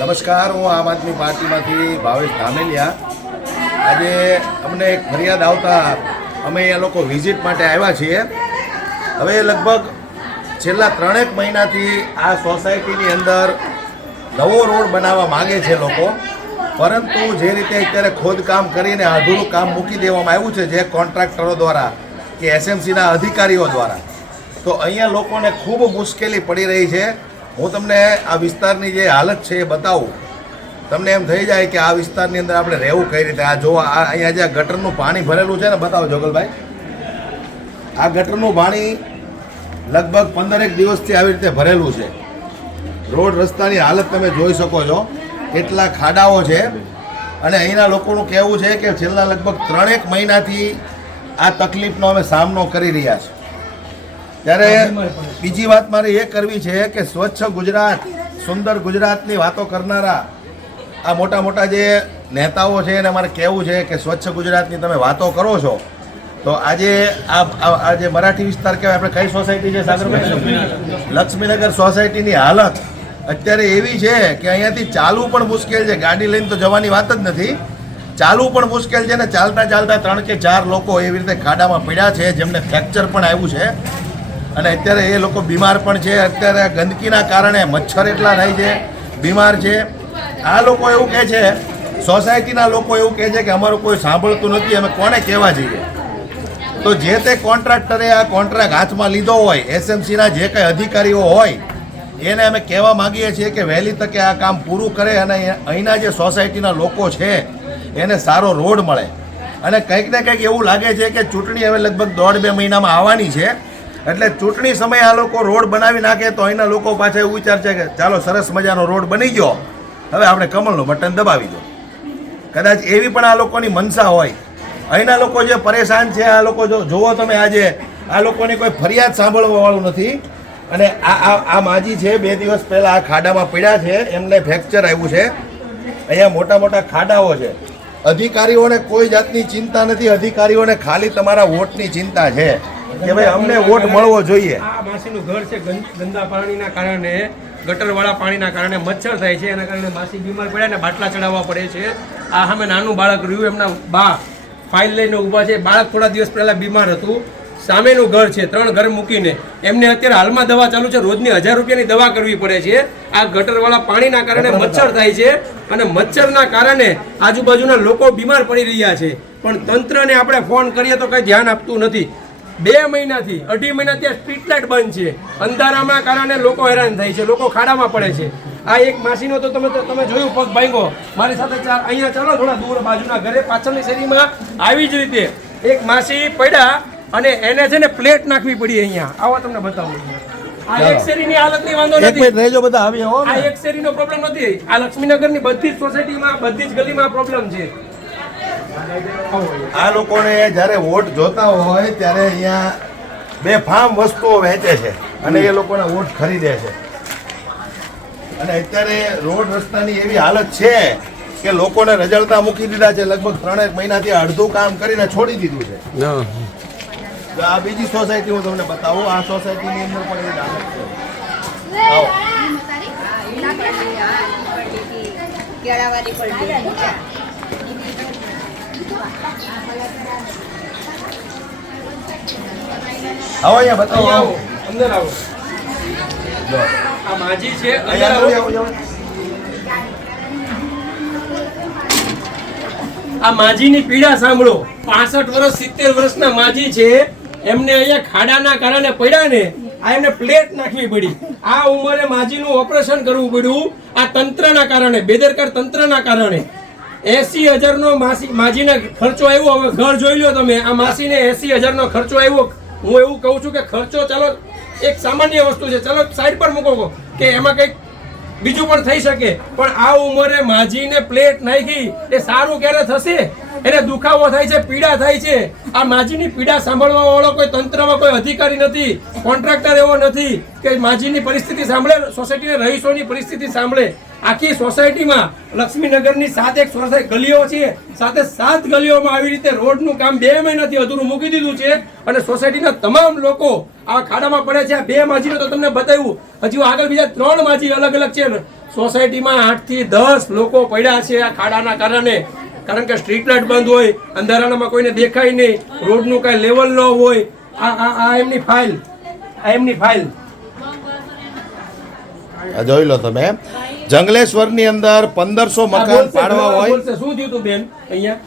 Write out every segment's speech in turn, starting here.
નમસ્કાર, હું આમ આદમી પાર્ટીમાંથી ભાવેશ ધામેલિયા. આજે અમને એક ફરિયાદ આવતા અમે એ લોકો વિઝિટ માટે આવ્યા છીએ. હવે લગભગ છેલ્લા 3 મહિનાથી આ સોસાયટીની અંદર નવો રોડ બનાવવા માગે છે લોકો, પરંતુ જે રીતે અત્યારે ખોદકામ કરીને અધૂરું કામ મૂકી દેવામાં આવ્યું છે જે કોન્ટ્રાક્ટરો દ્વારા કે એસએમસીના અધિકારીઓ દ્વારા, તો અહીંયા લોકોને ખૂબ મુશ્કેલી પડી રહી છે. હું તમને આ વિસ્તારની જે હાલત છે એ બતાવું, તમને એમ થઈ જાય કે આ વિસ્તારની અંદર આપણે રહેવું કઈ રીતે. આ જો અહીંયા જે ગટરનું પાણી ભરેલું છે ને, બતાવો જોગલભાઈ. આ ગટરનું પાણી લગભગ 15 દિવસથી આવી રીતે ભરેલું છે. રોડ રસ્તાની હાલત તમે જોઈ શકો છો, કેટલા ખાડાઓ છે. અને અહીંના લોકોનું કહેવું છે કે છેલ્લા લગભગ 3 મહિનાથી આ તકલીફનો અમે સામનો કરી રહ્યા છીએ. ત્યારે બીજી વાત મારે એ કરવી છે કે સ્વચ્છ ગુજરાત, સુંદર ગુજરાતની વાતો કરનારા આ મોટા મોટા જે નેતાઓ છે એને મારે કહેવું છે કે સ્વચ્છ ગુજરાતની તમે વાતો કરો છો, તો આજે આ જે મરાઠી વિસ્તાર કહેવાય, આપણે કઈ સોસાયટી છે સાગરભાઈ? લક્ષ્મીનગર સોસાયટીની હાલત અત્યારે એવી છે કે અહીંયાથી ચાલવું પણ મુશ્કેલ છે. ગાડી લઈને તો જવાની વાત જ નથી, ચાલવું પણ મુશ્કેલ છે. ને ચાલતા ચાલતા 3 કે 4 લોકો એવી રીતે ખાડામાં પડ્યા છે, જેમને ફ્રેક્ચર પણ આવ્યું છે. અને અત્યારે એ લોકો બીમાર પણ છે. અત્યારે ગંદકીના કારણે મચ્છર એટલા થાય છે, બીમાર છે. આ લોકો એવું કહે છે, સોસાયટીના લોકો એવું કહે છે કે અમારું કોઈ સાંભળતું નથી, અમે કોને કહેવા જઈએ? તો જે તે કોન્ટ્રાક્ટરે આ કોન્ટ્રાક્ટ હાથમાં લીધો હોય, એસએમસીના જે કંઈ અધિકારીઓ હોય, એને અમે કહેવા માગીએ છીએ કે વહેલી તકે આ કામ પૂરું કરે અને અહીંના જે સોસાયટીના લોકો છે એને સારો રોડ મળે. અને કંઈક ને કંઈક એવું લાગે છે કે ચૂંટણી હવે લગભગ 1.5-2 મહિનામાં આવવાની છે, એટલે ચૂંટણી સમયે આ લોકો રોડ બનાવી નાખે તો અહીંના લોકો પાછા એવું વિચાર છે કે ચાલો સરસ મજાનો રોડ બની ગયો, હવે આપણે કમળનું બટન દબાવી દો. કદાચ એવી પણ આ લોકોની મનસા હોય. અહીંના લોકો જે પરેશાન છે, આ લોકો જો જોવો તમે, આજે આ લોકોની કોઈ ફરિયાદ સાંભળવાવાળું નથી. અને આ માજી છે, 2 દિવસ પહેલાં આ ખાડામાં પડ્યા છે, એમને ફ્રેક્ચર આવ્યું છે. અહીંયા મોટા મોટા ખાડાઓ છે. અધિકારીઓને કોઈ જાતની ચિંતા નથી. અધિકારીઓને ખાલી તમારા વોટની ચિંતા છે કે ભાઈ અમને વોટ મળવો જોઈએ. આ માસીનું ઘર છે, ગંદા પાણીના કારણે, ગટરવાળા પાણીના કારણે મચ્છર થાય છે, એના કારણે માસી બીમાર પડ્યા ને બાટલા ચડાવવા પડે છે. આ સામે નાનું બાળક રહ્યું, એમના બા ફાઇલ લઈને ઊભા છે. બાળક થોડા દિવસ પહેલાં બીમાર હતું. સામેનું ઘર છે, 3 ઘર મૂકીને એમને અત્યારે હાલમાં દવા ચાલુ છે. રોજની 1000 રૂપિયાની દવા કરવી પડે છે. આ ગટરવાળા પાણીના કારણે મચ્છર થાય છે, અને મચ્છરના કારણે આજુબાજુના લોકો બીમાર પડી રહ્યા છે. પણ તંત્રને આપણે ફોન કરીએ તો કંઈ ધ્યાન આપતું નથી. 2 મહિનાથી 2.5 મહિનાથી આ સ્ટ્રીટ લાઇટ બંધ છે. અંધારાના કારણે લોકો હેરાન થાય છે, લોકો ખાડામાં પડે છે. આ એક માસીનો તો તમે જોયું, પગ ભાંગ્યો. મારી સાથે અહીંયા ચાલો થોડા દૂર બાજુના ઘરે પાછળની શેરીમાં આવી જ રીતે એક માસી પડ્યા અને એને છે ને પ્લેટ નાખવી પડી. અહીંયા આવો તમને બતાવું. આ એક શેરીની હાલતની વાંધો નથી, આ એક શેરીનો પ્રોબ્લેમ નથી. આ લક્ષ્મીનગરની બધી જ સોસાયટીમાં, બધી જ ગલીમાં પ્રોબ્લેમ છે. આ લોકોને જ્યારે વોટ જોતા હોય ત્યારે અહીંયા બેફામ વસ્તુઓ વેચે છે અને એ લોકોના વોટ ખરીદે છે. અને અત્યારે રોડ રસ્તાની એવી હાલત છે કે લોકોને રજળતા મૂકી દીધા છે. લગભગ 3 મહિનાથી અડધું કામ કરીને છોડી દીધું છે. આ બીજી સોસાયટી હું તમને બતાવું. આ સોસાયટીની અંદર પણ એવી હાલત છે. આવો. આવો અહીંયા બતાવો, આવો અંદર આવો. આ માજી છે, આ માજીની પીડા સાંભળો. 65 વર્ષ 70 વર્ષના માજી છે, એમને અહીંયા ખાડાના કારણે પડ્યા ને, આ એમને પ્લેટ નાખવી પડી. આ ઉંમરે માજીનું ઓપરેશન કરવું પડ્યું. આ તંત્રના કારણે, બેદરકાર તંત્રના કારણે. 80,000નો માજીને ખર્ચો આવ્યો. હવે ઘર જોઈ લો તમે, આ માસીને 80,000નો ખર્ચો આવ્યો. હું એવું કહું છું કે ખર્ચો ચાલો એક સામાન્ય વસ્તુ છે, ચાલો સાઈડ પર મૂકો કે એમાં કંઈક બીજું પણ થઈ શકે, પણ આ ઉંમરે માજીને પ્લેટ નાખી એ સારું ક્યારે થશે? એને દુખાવો થાય છે, પીડા થાય છે. આ માજીની પીડા સાંભળવા વાળો કોઈ તંત્રમાં કોઈ અધિકારી નથી, કોન્ટ્રાક્ટર એવો નથી કે માજીની પરિસ્થિતિ સાંભળે, સોસાયટીના રહીશોની પરિસ્થિતિ સાંભળે. આખી સોસાયટીમાં લક્ષ્મીનગરની 7 ગલીઓ છે, 7 ગલીઓમાં આવી રીતે રોડનું કામ 2 મહિનાથી અધૂરું મૂકી દીધું છે. અને સોસાયટીના તમામ લોકો આ ખાડામાં પડે છે. આ 2 માજીનો તો તમને બતાવ્યું, હજી આગળ બીજા 3 માજી અલગ અલગ છે. સોસાયટીમાં 8 થી 10 લોકો પડ્યા છે આ ખાડાના કારણે. કારણ કે સ્ટ્રીટ લાઇટ બંધ હોય, અંધારામાં કોઈને દેખાય નહીં, રોડનું કાંઈ લેવલ ન હોય. આ એમની ફાઇલ, આ જોઈ લો તમે, જંગલેશ્વરની અંદર 1500 મકાન પાડવા હોય. બોલશે શું થયું તું બેન અહીંયા?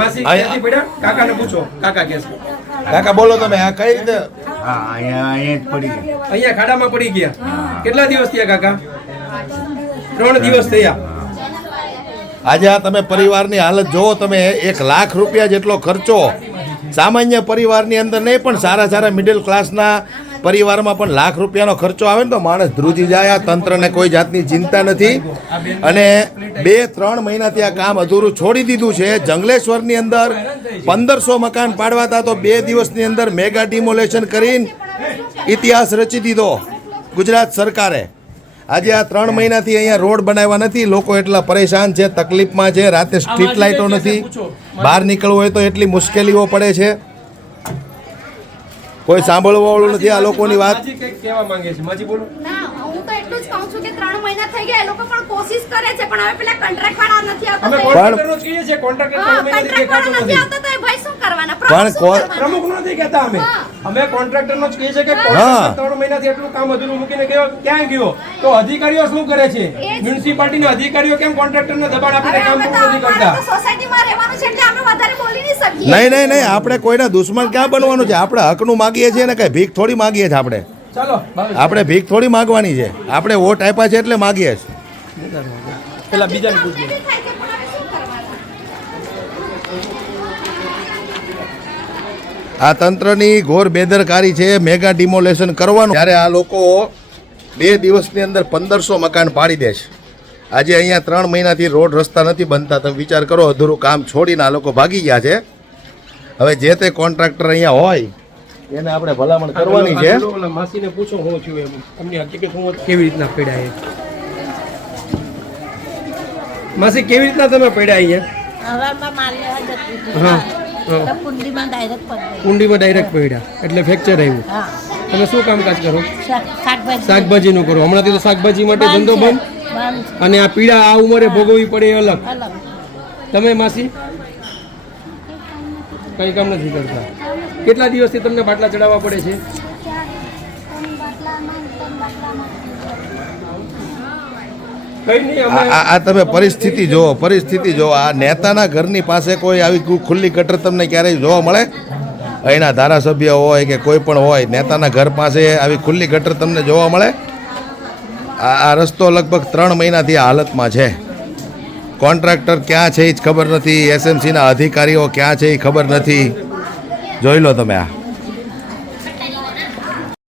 માસી ક્યાંથી પડ્યા? કાકાને પૂછો, કાકા કહે છે. કાકા બોલો તમે, આ કઈ રીતે? અહીંયા ખાડામાં પડી ગયા. કેટલા દિવસ થયા કાકા? 3 દિવસ થયા. આજે આ તમે પરિવારની હાલત જોવો તમે, 1 લાખ રૂપિયા જેટલો ખર્ચો સામાન્ય પરિવારની અંદર નહીં પણ સારા મિડલ ક્લાસના પરિવારમાં પણ લાખ રૂપિયાનો ખર્ચો આવે ને તો માણસ ધ્રુજી જાય. આ તંત્રને કોઈ જાતની ચિંતા નથી અને 2-3 મહિનાથી આ કામ અધૂરું છોડી દીધું છે. જંગલેશ્વરની અંદર 1500 મકાન પાડવાતા તો 2 દિવસની અંદર મેગા ડિમોલેશન કરીને ઇતિહાસ રચી દીધો ગુજરાત સરકારે. આજે આ 3 મહિનાથી અહીંયા રોડ બનાવ્યા નથી, લોકો એટલા પરેશાન છે, તકલીફમાં છે. રાતે સ્ટ્રીટ લાઇટો નથી, બહાર નીકળવું હોય તો એટલી મુશ્કેલીઓ પડે છે. કોઈ સાંભળવા વાળું નથી આ લોકોની વાત. માજી કંઈક કહેવા માંગે છે. માજી બોલો. ના, હું તો એટલું જ કહું છું કે 3 મહિના થઈ ગયા, એ લોકો પણ કોશિશ કરે છે, પણ હવે પેલા કોન્ટ્રાક્ટ વાળા નથી આવતા. અમે કોન્ટ્રાક્ટરનો જ કહીએ છીએ, કોન્ટ્રાક્ટર 3 મહિનાથી દેખાતો નથી નથી. આવતા તો એ ભાઈ શું કરવાના? પણ પ્રમુખ નથી કહેતા અમે કોન્ટ્રાક્ટરનો જ કહીએ છીએ કે હા. 3 મહિનાથી એટલું કામ અધૂરું મૂકીને ગયો, ક્યાં ગયો? તો અધિકારીઓ શું કરે છે? મ્યુનિસિપાલિટીના અધિકારીઓ કેમ કોન્ટ્રાક્ટરને દબાણ આપીને કામ પૂરું નથી કરતા? સોસાયટીમાં રહેવાનું છે એટલે આપણે વધારે બોલી નહીં શકીએ. નહીં, આપણે કોઈના દુશ્મન ક્યાં બનવાનું છે? આપણે હકનું માગીએ છીએ ને, કઈ ભીખ થોડી માગીએ છીએ આપણે. ચાલો આપણે ભીખ થોડી માગવાની છે, આપણે વોટ આપ્યા છે એટલે માગીએ છીએ. પેલા બીજાને પૂછજો. થાય છે, પણ હવે શું કરવાના? આ તંત્રની ઘોર બેદરકારી છે. મેગા ડિમોલેશન કરવાનું, ત્યારે આ લોકો 2 દિવસની અંદર 1500 મકાન પાડી દે છે. આજે અહીંયા 3 મહિનાથી રોડ રસ્તા નથી બનતા. તમે વિચાર કરો, અધૂરું કામ છોડીને આ લોકો ભાગી ગયા છે. હવે જે તે કોન્ટ્રાક્ટર અહીંયા હોય એને આપણે ભલામણ કરવાની છે. માસીને પૂછો હું છું એમ, એમની હકીકત હું કેવી રીતના પડ્યા એ. માસી કેવી રીતના તમે પડ્યા અહીંયા? હવામાં માલ લેવા જતી હતી. હા, તો કુંડીમાં ડાયરેક્ટ પડી ગઈ. કુંડીમાં ડાયરેક્ટ પડ્યા એટલે ફ્રેક્ચર આવ્યું. હા, તમે શું કામકાજ કરો? શાકભાજી શાકભાજીનું કરો. હમણાંથી તો શાકભાજી માટે બંધ ધંધો છે. બંધ, બંધ છે. અને આ પીડા આ ઉંમરે ભોગવવી પડે એ અલગ. અલગ. તમે માસી કઈ કામ નથી કરતા. કેટલા દિવસથી તમને બાટલા ચડાવવા પડે છે? કઈ નહીં, અમે આ તમે પરિસ્થિતિ જુઓ. આ નેતાના ઘરની પાસે કોઈ આવી ખુલ્લી ગટર તમને ક્યારેય જોવા મળે? અહીંના ધારાસભ્ય હોય કે કોઈ પણ હોય, નેતાના ઘર પાસે આવી ખુલ્લી ગટર તમને જોવા મળે? આ રસ્તો લગભગ 3 મહિનાથી આ હાલતમાં છે. કોન્ટ્રાક્ટર ક્યાં છે એ જ ખબર નથી, એસએમસીના અધિકારીઓ ક્યાં છે એ ખબર નથી. જોઈ લો તમે આ.